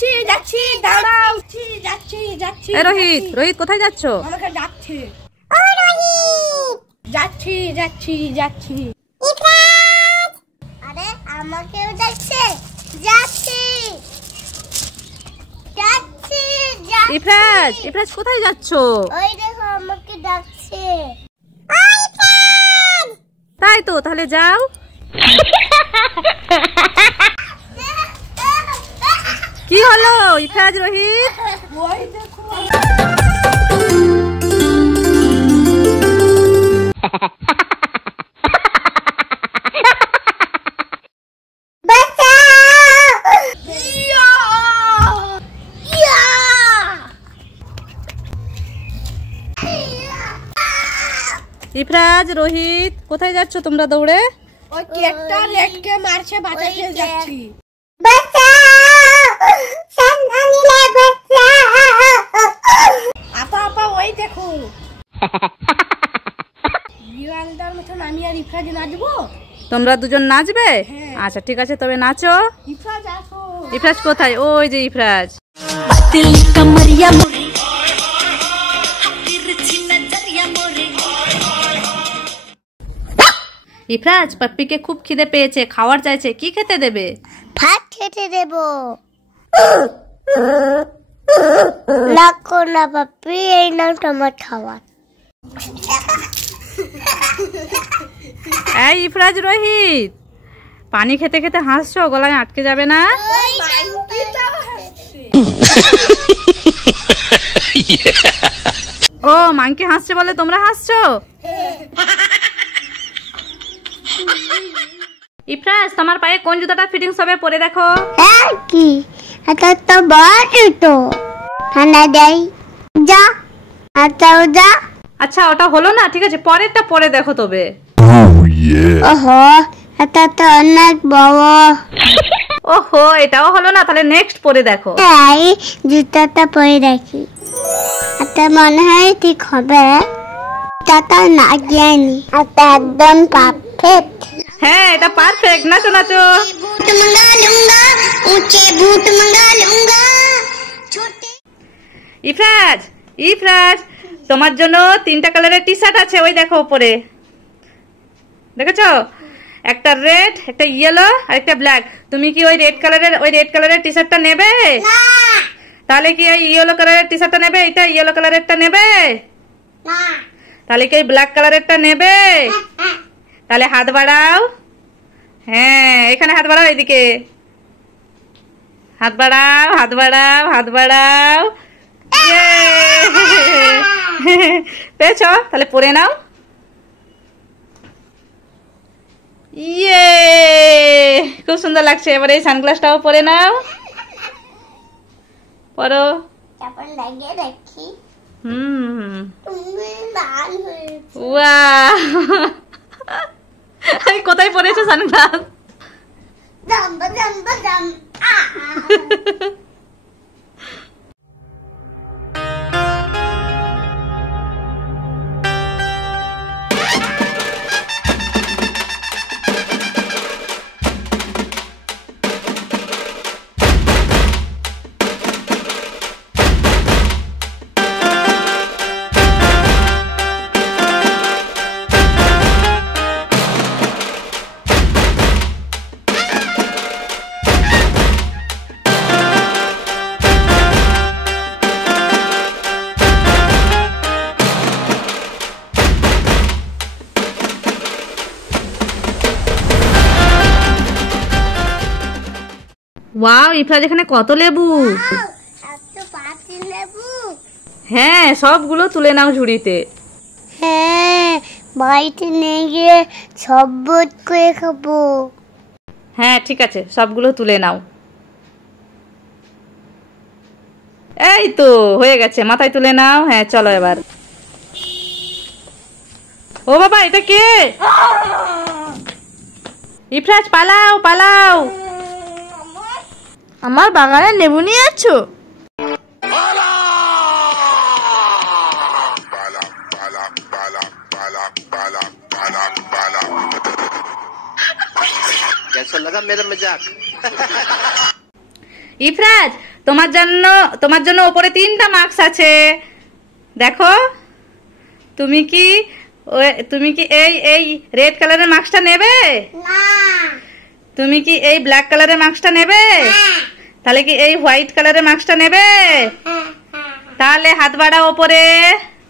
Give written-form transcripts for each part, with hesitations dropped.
যাচ্ছি যাচ্ছি দাঁড়াও, যাচ্ছি যাচ্ছি। রোহিত, রোহিত কোথায় যাচ্ছ? আমাকে যাচ্ছে। ও রোহিত, যাচ্ছি যাচ্ছি যাচ্ছি। আরে আমাকেও যাচ্ছে, যাচ্ছি যাচ্ছি। ইফরাজ, ইফরাজ কোথায় যাচ্ছ? ওই দেখো আমাকে ডাকছে। তাই তো, তাহলে যাও। কি হলো ইফরাজ, রোহিত? ওই দেখো। ইফরাজ, রোহিত কোথায় যাচ্ছ তোমরা দৌড়ে? ওই কেকটা লেটকে মারছে, বাঁচাতে যাচ্ছি। আপা আপা ওই দেখো। বিড়ালটার মতন আমি আর ইফরাজ নাচবো। তোমরা দুজন নাচবে? হ্যাঁ। আচ্ছা ঠিক আছে, তবে নাচো। ইফরাজ আসো। ইফরাজ কোথায়? ওই যে ইফরাজ। ইফরাজ, পাপ্পিকে খুব খিদে পেয়েছে, খাওয়ার চাইছে, কি খেতে দেবে? ভাত খেতে দেব। রাখো না পাপ্পি, এই নাও তোমার খাবার। এই ইফরাজ, রোহিত পানি খেতে খেতে হাসছো, গলায় আটকে যাবে না? ও মাংকি হাসছে বলে তোমরা হাসছো? ইফরাজ, তোমার পায়ে কোন জুতাটা ফিটিংস হবে পরে দেখো। হ্যাঁ কি, এটা তো বড় তো ঠান্ডা দেয়। যা আটাও যা। আচ্ছা ওটা হলো না, ঠিক আছে পরেরটা পরে দেখো তবে। ওহো, এটা তো অনেক বড়। ওহো, এটাও হলো না, তাহলে নেক্সট পরে দেখো। তাই জুতাটা পরে দেখি, এটা মনে হয় ঠিক হবে। এটা না জ্ঞানী, এটা একদম পারফেক্ট। হ্যাঁ এটা পারফেক্ট, নাচো নাচো। ভূত मंगा लूंगा, ऊंचे भूत मंगा लूंगा, छोटे। ইফরাজ, ইফরাজ তোমার জন্য 3টা কালারের টি শার্ট আছে, ওই দেখো উপরে, দেখেছো? একটা রেড, একটা ইয়েলো আর একটা ব্ল্যাক। তুমি কি ওই রেড কালারের টি শার্টটা নেবে? না তাহলে কি এই ইয়েলো কালারের টি শার্টটা নেবে? এটা ইয়েলো কালারেরটা নেবে? না। তাহলে কি ওই ব্ল্যাক কালারেরটা নেবে? তাহলে হাত বাড়াও। হ্যাঁ এখানে হাত বাড়াও, এদিকে হাত বাড়াও, হাত বাড়াও, হাত বাড়াও। পেয়েছ? তাহলে পরে নাও। ইয়ে, খুব সুন্দর লাগছে। এবারে এই সানগ্লাসটাও পরে নাও, পরো। চাপন লাগিয়ে দেখি। তুমি লাল হয়েছে। ওয়াও, আমি কোথায় পরেছো সানগ্লাস? জাম্বা জাম্বা জাম। ওয়াও ইফরাজ, এখানে কত লেবু। হ্যাঁ সবগুলো তুলে নাও ঝুড়িতে। হ্যাঁ বাড়িতে নিয়ে গিয়ে সববোধ করে খাবো। হ্যাঁ ঠিক আছে, সবগুলো তুলে নাও। এই তো হয়ে গেছে, মাথায় তুলে নাও। হ্যাঁ চলো এবার। ও বাবা, এটা কে? ইফরাজ পালাও পালাও। আমার বাগানে লেবু নিয়ে আছো? ইফরাজ তোমার জন্য উপরে 3টা মার্কস আছে। দেখো, তুমি কি এই রেড কালারের মার্কসটা নেবে? না। তুমি কি এই ব্ল্যাক কালারের মার্কসটা নেবে? তাহলে কি এই হোয়াইট কালারের মার্কসটা নেবে? তাহলে হাত বাড়াও,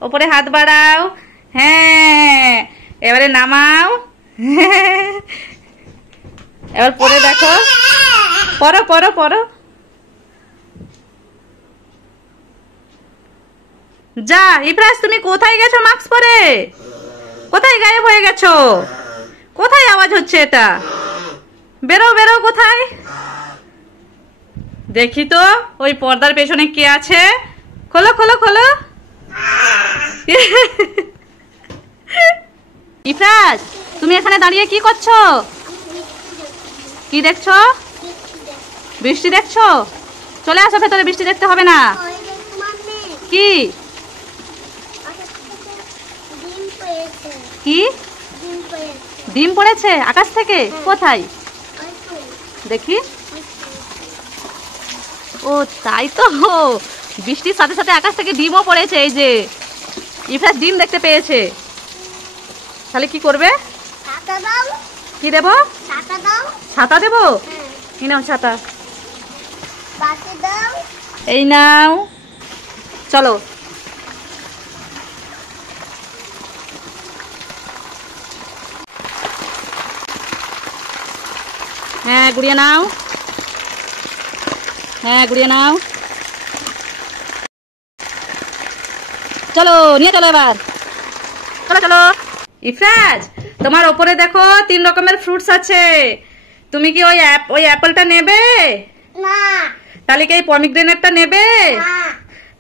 ওপরে হাত বাড়াও। হ্যাঁ, এবারে নামাও। এবার পরে দেখো, পড়ো। যা ইফরাজ, তুমি কোথায় গেছো মাস্ক পরে? কোথায় গায়েব হয়ে গেছো? কোথায় আওয়াজ হচ্ছে এটা? বেরো কোথায়? দেখি তো ওই পর্দার পেছনে কে আছে। খোলো ইফরাজ, তুমি এখানে দাঁড়িয়ে কি করছো? কি দেখছো? বৃষ্টি দেখছো? চলে আসো ভেতরে, বৃষ্টি দেখতে হবে না। কি কি ডিম পড়েছে আকাশ থেকে? কোথায় দেখি। ও তাই তো, বৃষ্টির সাথে সাথে আকাশ থেকে ডিমও পড়েছে। এই যে ইফরাজ ডিম দেখতে পেয়েছে। তাহলে কি করবে? কি দেবো? ছাতা দেবো? এই নাও ছাতা, এই নাও, চলো। হ্যাঁ, গুড়িয়ে নাও। চলো, নিয়ে চলো এবার, চলো। ইফরাজ, তোমার ওপরে দেখো 3 রকমের ফ্রুটস আছে। তুমি কি ওই অ্যাপলটা নেবে? না। তাহলে কি এই পমিগ্রেনেটটা নেবে? না।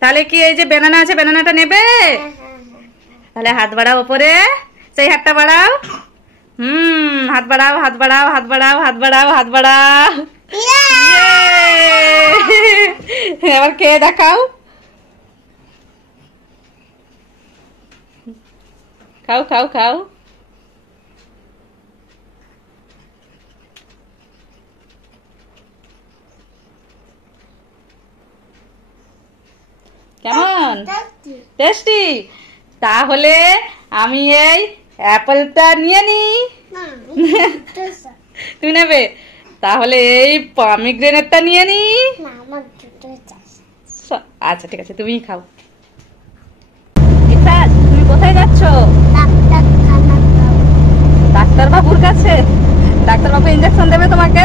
তাহলে কি এই যে বেনানা আছে, বেনানাটা নেবে? তাহলে হাত বাড়াও ওপরে, সেই হাতটা বাড়াও। হাত বাড়াও। এবার কে দেখাও, খাও। কেমন টেস্টি? তাহলে আমি এই অ্যাপলটা নিয়ে নি। তুমি নেবে? তাহলে এই পমিগ্রেনেটটা নিয়ে নি। আচ্ছা ঠিক আছে, তুমিই খাও। ইফরাজ, তুমি কোথায় যাচ্ছ? ডাক্তার বাবুর কাছে? ডাক্তার বাবু ইনজেকশন দেবে তোমাকে?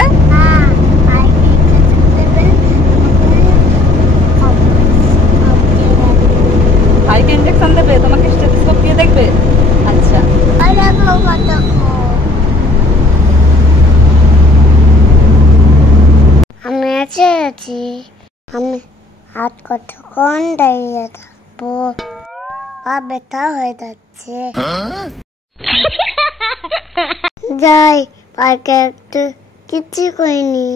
ভাইকে ইনজেকশন দেবে, তোমাকে স্টেথোস্কোপ দিয়ে দেখবে? আচ্ছা। আমি আমি হাত কতক্ষণ দাঁড়িয়ে থাকবো, পা ব্যথা হয়ে যাচ্ছে। যাই পার্কে, একটু কিছু করিনি।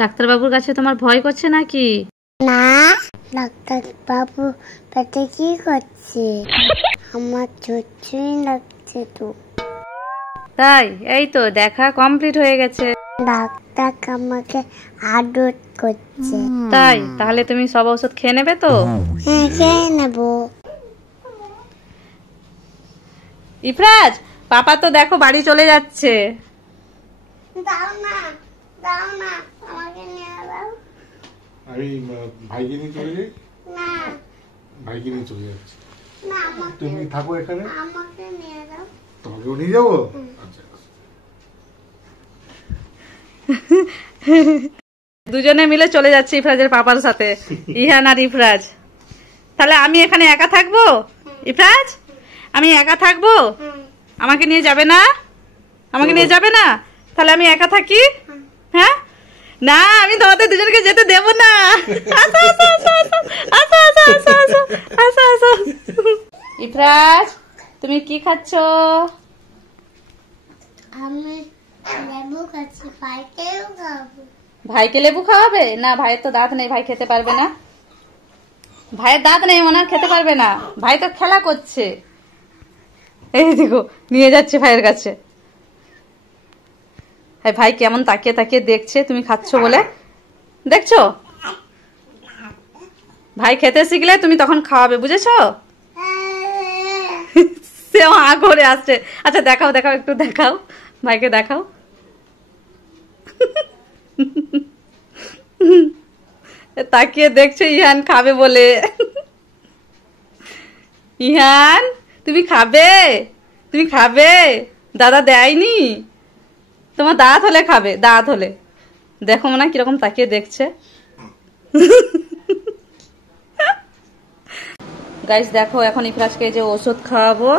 ডাক্তার বাবুর কাছে তোমার ভয় করছে নাকি? না, ডাক্তার বাবু পেটে কি করছে? আমার চুচুই লাগছে তো। তাই? এই তো দেখা কমপ্লিট হয়ে গেছে। ডাক্তার আমাকে আদর করছে। তাই? তাহলে তুমি সব ওষুধ খেয়ে নেবে তো? হ্যাঁ, খেয়ে নেবো। ইফরাজ, পাপা তো দেখো বাড়ি চলে যাচ্ছে। দাও না, আমাকে নিয়ে দাও। আমি ভাইকে নিয়ে চলে যাই। না, ভাইকে নিয়ে চলে যাচ্ছি। না, আমাকে তুমি থাকো এখানে। আমাকে নিয়ে দাও। তোমাকেও নিয়ে যাবো? আচ্ছা। দুজনে মিলে চলে যাচ্ছে ইফরাজের পাপার সাথে, ইহান আর ইফরাজ। তাহলে আমি এখানে একা থাকবো? ইফরাজ, আমি একা থাকবো? আমাকে নিয়ে যাবে না? তাহলে আমি একা থাকি? হ্যাঁ, না, আমি তোমাদের দুজনকে যেতে দেব না। আসো। ইফরাজ, তুমি কি খাচ্ছ? আমি লেবু খাচ্ছি, ভাইকেও খাবো। ভাইকে লেবু খাওয়াবে? না, ভাইয়ের তো দাঁত নেই, ভাই খেতে পারবে না। ভাইয়ের দাঁত নেই, মনে খেতে পারবে না। ভাই তো খেলা করছে। এই দেখো, নিয়ে যাচ্ছে ভাইয়ের কাছে। ভাই কেমন তাকিয়ে দেখছে তুমি খাচ্ছ বলে। দেখছো? ভাই খেতে শিখলে তুমি তখন খাওয়াবে, বুঝেছো? সে হা করে আসছে। আচ্ছা দেখাও দেখাও, একটু দেখাও, ভাইকে দেখাও। তাকিয়ে দেখছো ইহান খাবে বলে। ইহান তুমি খাবে, তুমি খাবে? দাদা দেয়নি, তোমার দাঁত হলে খাবে, দাঁত হলে। দেখো না কিরকম তাকিয়ে দেখছে। গাইস দেখো এখন ইফরাজকে যে ওষুধ খাওয়াবো।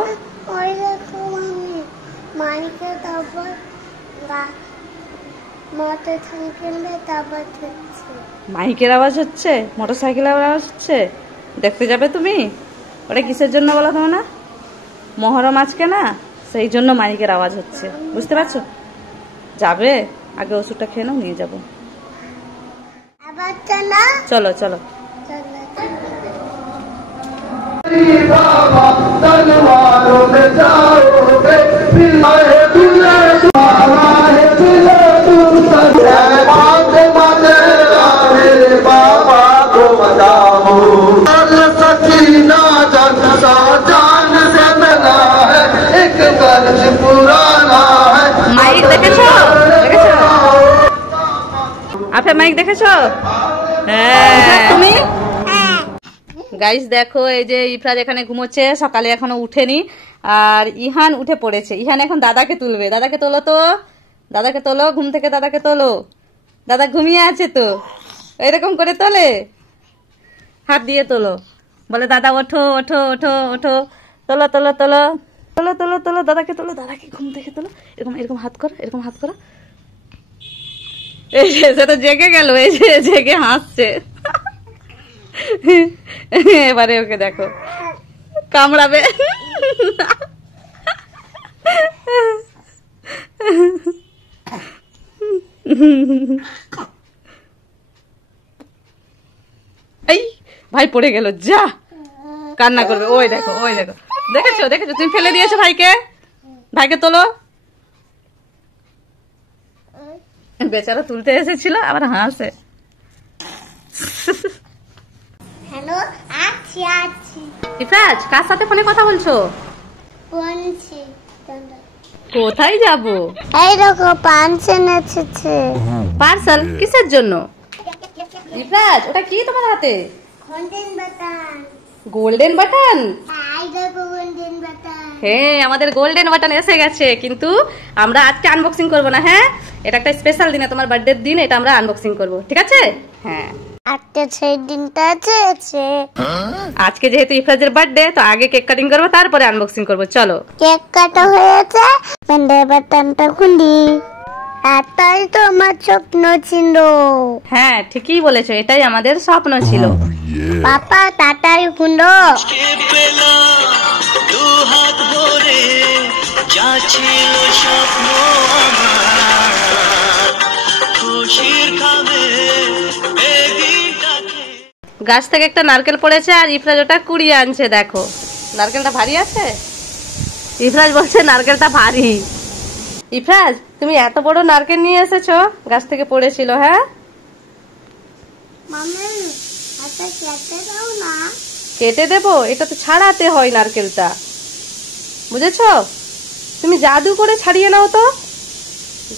মাইকের আওয়াজ হচ্ছে, মোটরসাইকেলের আওয়াজ হচ্ছে, দেখতে যাবে তুমি? ওটা কিসের জন্য বলো তো না? মহরম আজকে না, সেই জন্য মাইকের আওয়াজ হচ্ছে, বুঝতে পারছো? যাবে? আগে ওষুধটা খেয়ে নাও, নিয়ে যাবো। চলো চলো। মাইক দেখেছো? আপনার মাইক দেখেছো? হ্যাঁ তুমি। গাইস দেখো এই যে ইফরাজ এখানে ঘুমোচ্ছে, সকালে এখনো উঠেনি, আর ইহান উঠে পড়েছে। ইহান এখন দাদাকে তুলবে। দাদাকে তোলো তো, দাদাকে তোলো ঘুম থেকে, দাদাকে তোলো। দাদা ঘুমিয়ে আছে তো, এরকম করে তোলে, হাত দিয়ে তোলো, বলে দাদা ওঠো ওঠো ওঠো ওঠো, তোলো তোলো তোলো তোলো তোলো তোলো, দাদাকে তোলো, দাদাকে ঘুম থেকে তোলো, এরকম এরকম হাত করো, এরকম হাত করো। এই সে তো জেগে গেল, এই যে জেগে হাসছে। এবারে ওকে দেখো কামড়াবে। এই ভাই পড়ে গেল, যা কান্না করবে। ওই দেখো ওই দেখো, দেখেছো দেখেছো, তুমি ফেলে দিয়েছো ভাইকে। ভাইকে তোলো। বেচারা তুলতে এসেছিল, আবার হাসে। হ্যালো, আছি আছি। ইফরাজ কার সাথে ফোনে কথা বলছো? বলছি কোথায় যাব? এই দেখো পার্সেল এসেছে। পার্সেল কিসের জন্য? ইফরাজ ওটা কি তোমার হাতে? Golden button. Golden button? এই দেখো গোল্ডেন বাটন। হ্যাঁ আমাদের গোল্ডেন বাটন এসে গেছে, কিন্তু আমরা আজকে আনবক্সিং করব না। হ্যাঁ এটা একটা স্পেশাল দিনে, তোমার বার্থডের দিন, এটা আমরা আনবক্সিং করব, ঠিক আছে? হ্যাঁ আজকে সেই দিনটা আছে। আজকে যেহেতু ইফরাজের বার্থডে, তো আগে কেক কাটিং করবো, তারপরে আনবক্সিং করবো। চলো। কেক কাটা হয়েছে, গোল্ডেন বাটনটা খুলি। এটাই তো আমার স্বপ্ন ছিল। হ্যাঁ ঠিকই বলেছো, এটাই আমাদের স্বপ্ন ছিল। পাপা তাড়াতাড়ি খুলো। গাছ থেকে একটা নারকেল পড়েছে, আর ইফরাজ ওটা কুড়িয়ে আনছে। দেখো নারকেলটা ভারী আছে। ইফরাজ বলছে নারকেলটা ভারী। ইফরাজ তুমি এত বড় নারকেল নিয়ে এসেছো, গাছ থেকে পড়েছিল? হ্যাঁ মাম্মি, এটা কেটে দাও না। কেটে দেবো? এটা তো ছাড়াতে হয় নারকেলটা, বুঝেছো? তুমি জাদু করে ছাড়িয়ে নাও তো,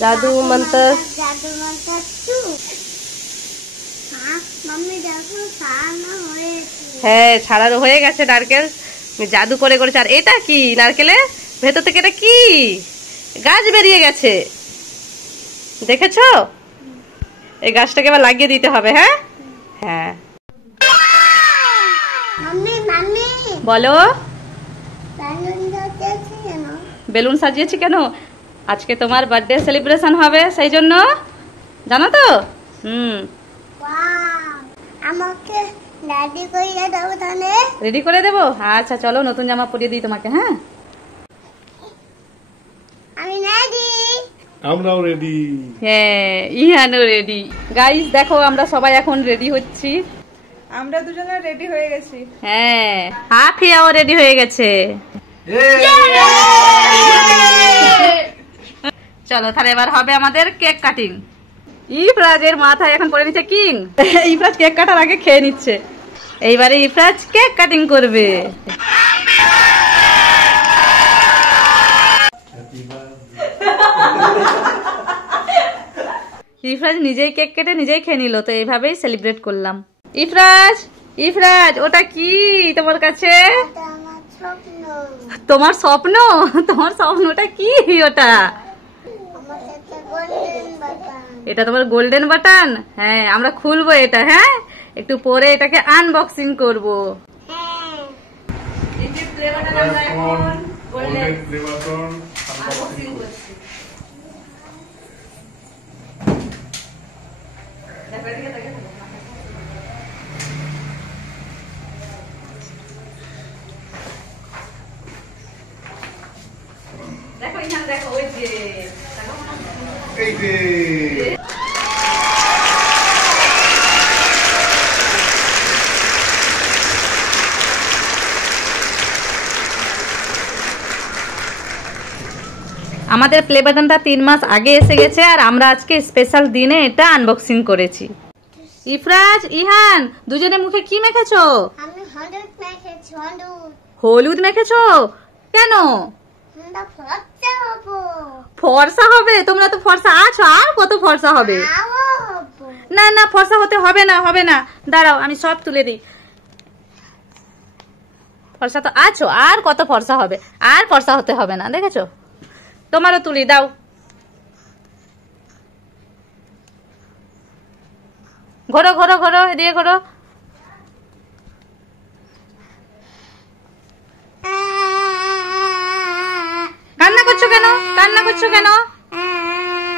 জাদু মন্ত্র। জাদু মন্ত্র টু। মাম্মি দেখো ছাড়ানো হয়েছে। হ্যাঁ ছাড়ানো হয়ে গেছে নারকেল, জাদু করে করেছে। আর এটা কি? নারকেলের ভেতর থেকে এটা কি? গাছ বেরিয়ে গেছে, দেখেছো? এই গাছটাকে এবার লাগিয়ে দিতে হবে। হ্যাঁ হ্যাঁ মাম্মি মাম্মি বলো। বেলুন সাজিয়েছি কেন? বেলুন সাজিয়েছি কেন? আজকে তোমার বার্থডে সেলিব্রেশন হবে, সেই জন্য, জানো তো? ওয়াও, আমাকে রেডি করে দাও তাহলে। রেডি করে দেবো? আচ্ছা চলো নতুন জামা পরিয়ে দিই তোমাকে। হ্যাঁ আমি রেডি। আমরাও রেডি। হ্যাঁ ইহানও রেডি। গাইস দেখো আমরা সবাই এখন রেডি হচ্ছি। আমরা দুজনে রেডি হয়ে গেছি। হ্যাঁ হাফিয়াও রেডি হয়ে গেছে। চলো তাহলে এবার হবে আমাদের কেক কাটিং। ইফরাজের মাথায় এখন পড়ে নিচ্ছে কিং। ইফরাজ কেক কাটার আগে খেয়ে নিচ্ছে। এইবারে ইফরাজ কেক কাটিং করবে। ইফরাজ নিজেই কেক কেটে নিজেই খেয়ে নিল, তো এইভাবেই সেলিব্রেট করলাম। ইফরাজ, ইফরাজ ওটা কি তোমার কাছে? তোমার স্বপ্ন? তোমার স্বপ্নটা কি ওটা? এটা তোমার গোল্ডেন বাটন? হ্যাঁ, আমরা খুলবো এটা। হ্যাঁ, একটু পরে এটাকে আনবক্সিং করবো। দেখো ইহান, দেখো ওই যে এই যে আমাদের প্লে বাটনটা 3 মাস আগে এসে গেছে, আর আমরা আজকে স্পেশাল দিনে এটা আনবক্সিং করেছি। ইফরাজ, ইহান দুজনে মুখে কি মেখেছো? আমি হলুদ মেখেছি। হলুদ মেখেছো কেন? ফর্সা হবো। ফর্সা হবে? তোমরা তো ফর্সা আছো, আর কত ফর্সা হবে? না না, ফর্সা হতে হবে না, হবে না। দাঁড়াও আমি সব তুলে দিই। ফর্সা তো আছো, আর কত ফর্সা হবে? আর ফর্সা হতে হবে না, দেখেছো? তোমারও তুলি দাও। ঘোরো ঘোরো ঘোরো, এদিকে ঘোরো। কান্না করছো কেন? কান্না করছো কেন?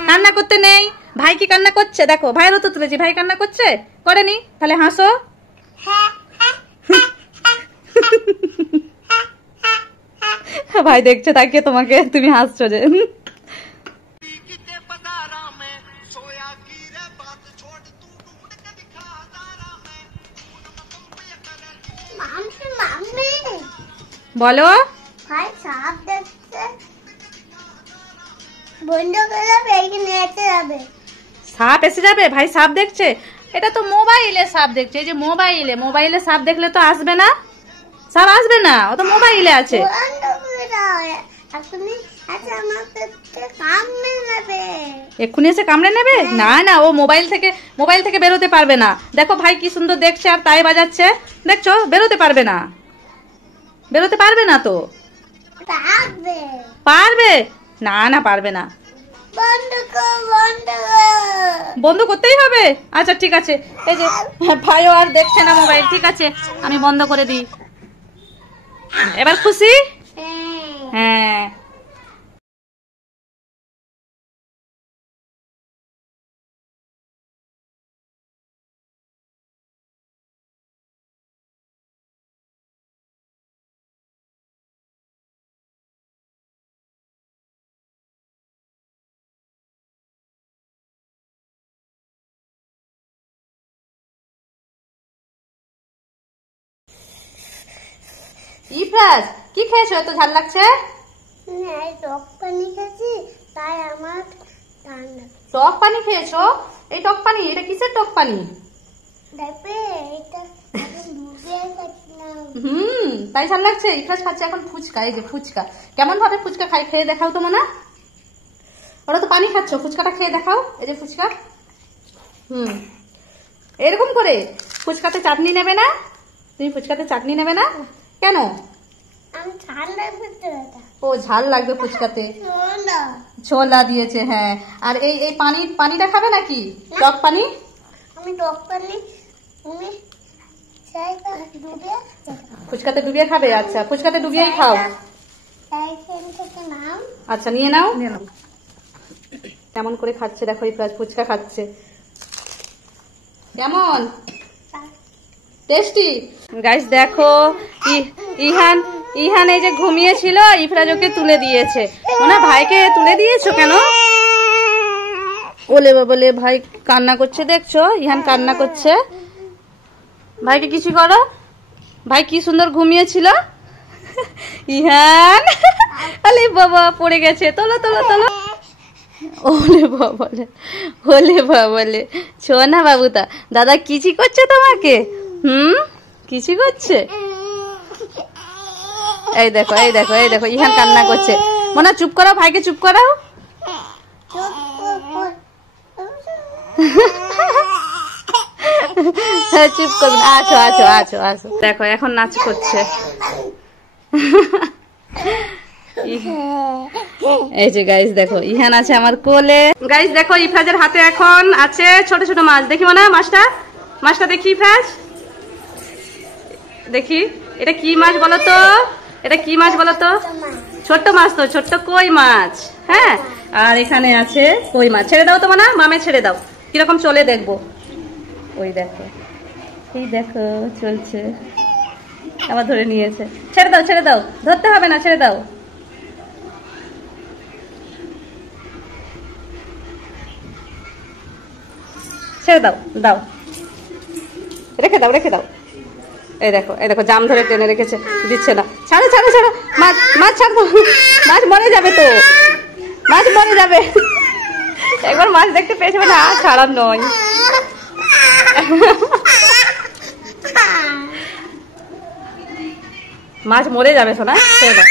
কান্না করতে নেই। ভাই কি কান্না করছে? দেখো ভাইয়েরও তো তুলেছি। ভাই কান্না করছে? করেনি? তাহলে হাসো। ভাই দেখছে তাকিয়ে তোমাকে, তুমি হাসছো যে। বলো। ভাই সাপ দেখছে, বন্ধ করে যাবে, এখানে এসে যাবে। সাপ এসে যাবে? ভাই সাপ দেখছে? এটা তো মোবাইলে সাপ দেখছে। এই যে মোবাইলে, মোবাইলে সাপ দেখলে তো আসবে না, সাপ আসবে না, ও তো মোবাইলে আছে। বন্ধ করে দাও, এখনই এসে আমাকে কামড়ে নেবে। এক্ষুনি এসে কামড়ে নেবে? না না, ও মোবাইল থেকে বেরোতে পারবে না। দেখো ভাই কি সুন্দর দেখছে আর তাই বাজাচ্ছে, দেখছো? বেরোতে পারবে না, বেরোতে পারবে না তো। পারবে। পারবে? না না, পারবে না। বন্ধ কর, বন্ধ কর। বন্ধ করতেই হবে? আচ্ছা ঠিক আছে। এই যে ভাইও আর দেখছে না মোবাইল, ঠিক আছে আমি বন্ধ করে দিই। এবার খুশি? হ্যাঁ। ইফরাজ কি খেয়েছো? এত ঝাল লাগছে। টক পানি খেয়েছি, তাই আমার ঠান্ডা। টক পানি খেয়েছো? এই টক পানি, এটা কিসের টক পানি? দেখবে এটা ডুবে খাচ্ছিলাম। তাই ঝাল লাগছে। ইফরাজ খাচ্ছে এখন ফুচকা। এই যে ফুচকা, কেমন ভাবে ফুচকা খাই, খেয়ে দেখাও তো মনে। ওরা তো পানি খাচ্ছ, ফুচকাটা খেয়ে দেখাও। এই যে ফুচকা, এরকম করে। ফুচকাতে চাটনি নেবে না? তুমি ফুচকাতে চাটনি নেবে না কেন? আমি ঝাল লাগবে তো। ও ঝাল লাগবে ফুচকাতে, ছোলা দিয়েছে। হ্যাঁ, আর এই এই পানিটা খাবে নাকি? টক পানি? আমি টক পানি তুমি ফুচকাতে ডুবিয়ে খাবে? আচ্ছা ফুচকাতে ডুবিয়েই খাও। আচ্ছা নিয়ে নাও। কেমন করে খাচ্ছে দেখো, ইফরাজ ফুচকা খাচ্ছে। কেমন টেস্টি? গাইস দেখো, ইহান এই যে ঘুমিয়েছিল, ইফরাজ ওকে তুলে দিয়েছে। না ভাইকে তুলে দিয়েছো কেন? ওলে বলে ভাই কান্না করছে, দেখছো? ইহান কান্না করছে। ভাইকে কিছু করো। ভাই কি সুন্দর ঘুমিয়েছিল। ইহান আলে বাবা পড়ে গেছে। তোলো তোলো তোলো। ওলে বাবলে, ওলে বাবলে, ছো না বাবুতা। দাদা কিচি করছে তোমাকে? কিছু করছে? এই দেখো এই দেখো এই দেখো, ইহান কান্না করছে। মনে চুপ করাও, ভাইকে চুপ করাও। চুপ করবেন, আছো আছো আছো আছো। দেখো এখন নাচ করছে। এই যে গাইস দেখো, ইহান আছে আমার কোলে। গাইস দেখো, ইফরাজের হাতে এখন আছে ছোট ছোট মাছ। দেখি না মাছটা, মাছটা দেখি ইফরাজ, দেখি এটা কি মাছ বলো তো? এটা কি মাছ বলো তো? ছোট্ট মাছ তো, ছোট্ট কই মাছ। হ্যাঁ, আর এখানে আছে কই মাছ। ছেড়ে দাও তো মানা, মামে ছেড়ে দাও, কিরকম চলে দেখবো। ওই দেখো, এই দেখো চলছে, আবার ধরে নিয়েছে। ছেড়ে দাও ছেড়ে দাও, ধরতে হবে না, ছেড়ে দাও। ছেড়ে দাও, দাও, রেখে দাও রেখে দাও। এই দেখো এই দেখো, জাম ধরে টেনে রেখেছে, দিচ্ছে না। ছাড়ো ছাড়ো ছাড়ো, মাছ মাছ ছাড় দাও, মাছ মরে যাবে তো, মাছ মরে যাবে। একবার মাছ দেখতে পেয়েছে মানে আর ছাড়ার নয়। মাছ মরে যাবে সোনা, ছেড়ে দাও।